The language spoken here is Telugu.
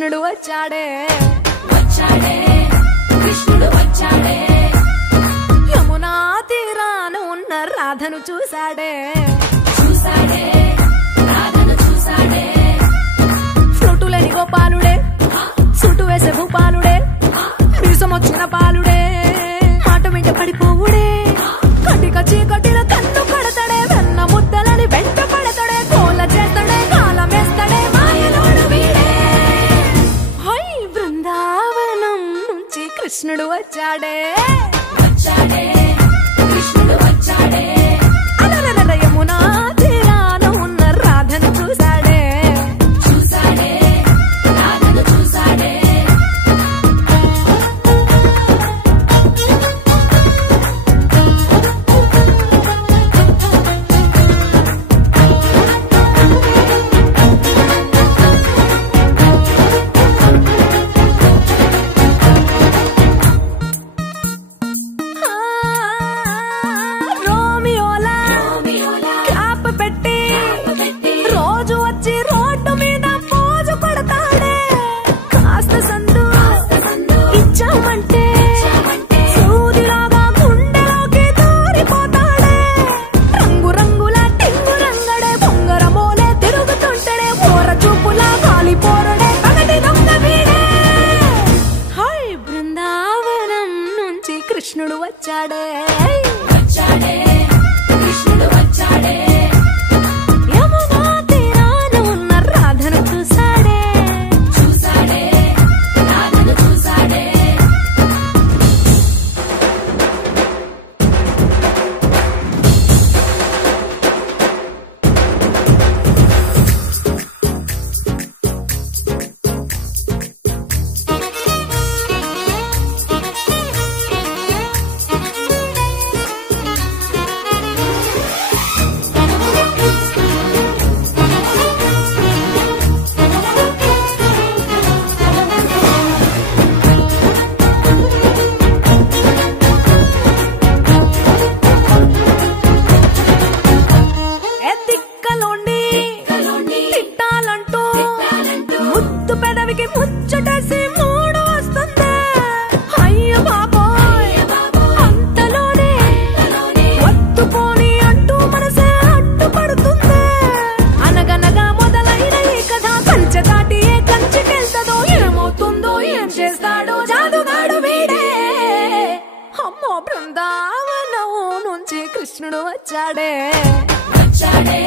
కృష్ణుడు వచ్చాడే వచ్చాడే కృష్ణుడు వచ్చాడే యమునా తీరాన ఉన్న రాధను చూశాడే చూసాడే రాధను చూసాడే ఫ్రూటులేని గోపాలుడే సుటు వేసే భూపాలుడే మీసమొచ్చిన పాలుడే మాట వెంట పడిపోవుడే కటిక చీకటిలో కన్ను కడతాడే వెన్న ముద్దలని వెంట పడతాడే కోల చేస్తాడే కాలమేస్తాడే మాయలోడు వీడే హై బృందావనం నుంచి కృష్ణుడు వచ్చాడే వచ్చాడే కృష్ణుడు వచ్చాడే అలరల యమునా తీరాన ఉన్న రాధను చూశాడే చూసాడే రాధను చూసాడే రోమియోలా రోమియోలా క్యాప్ పెట్టి పెట్టి రోజు వచ్చి రోడ్డు మీద పోజు కొడతాడే కాస్త సందు ఇచ్చామంటే సూదిలాగా గుండెలోకి దూరిపోతాడే రంగు రంగుల టింగు రంగడే బొంగరమోలే తిరుగుతుంటాడే పోర చూపులా కాలిపోరడే పగటి దొంగ వీడే హై బృందావనం నుంచి కృష్ణుడు వచ్చాడే వచ్చాడే కృష్ణుడు వచ్చాడే యమునా తీరాన ఉన్న రాధను చూశాడే చూసాడే రాధను చూసాడే ఎత్తిక్కలోండి కలోండి తిట్టాలంటూ తిట్టాలంటూ ముద్దు పెదవికి ముచ్చటేసి మూడు వస్తుంది అయ్య బాబోయ్ అంతలోనే ఒత్తుకోని అంటూ మనసే అడ్డుపడుతుంది అనగనగా మొదలైన ఈ కథ కంచె దాటి ఏ కంచెకెళ్తదో ఏమవుతుందో ఏం చేస్తాడో జాదుగాడు వీడే అమ్మో బృందావనం నుంచి కృష్ణుడు వచ్చాడే వచ్చాడే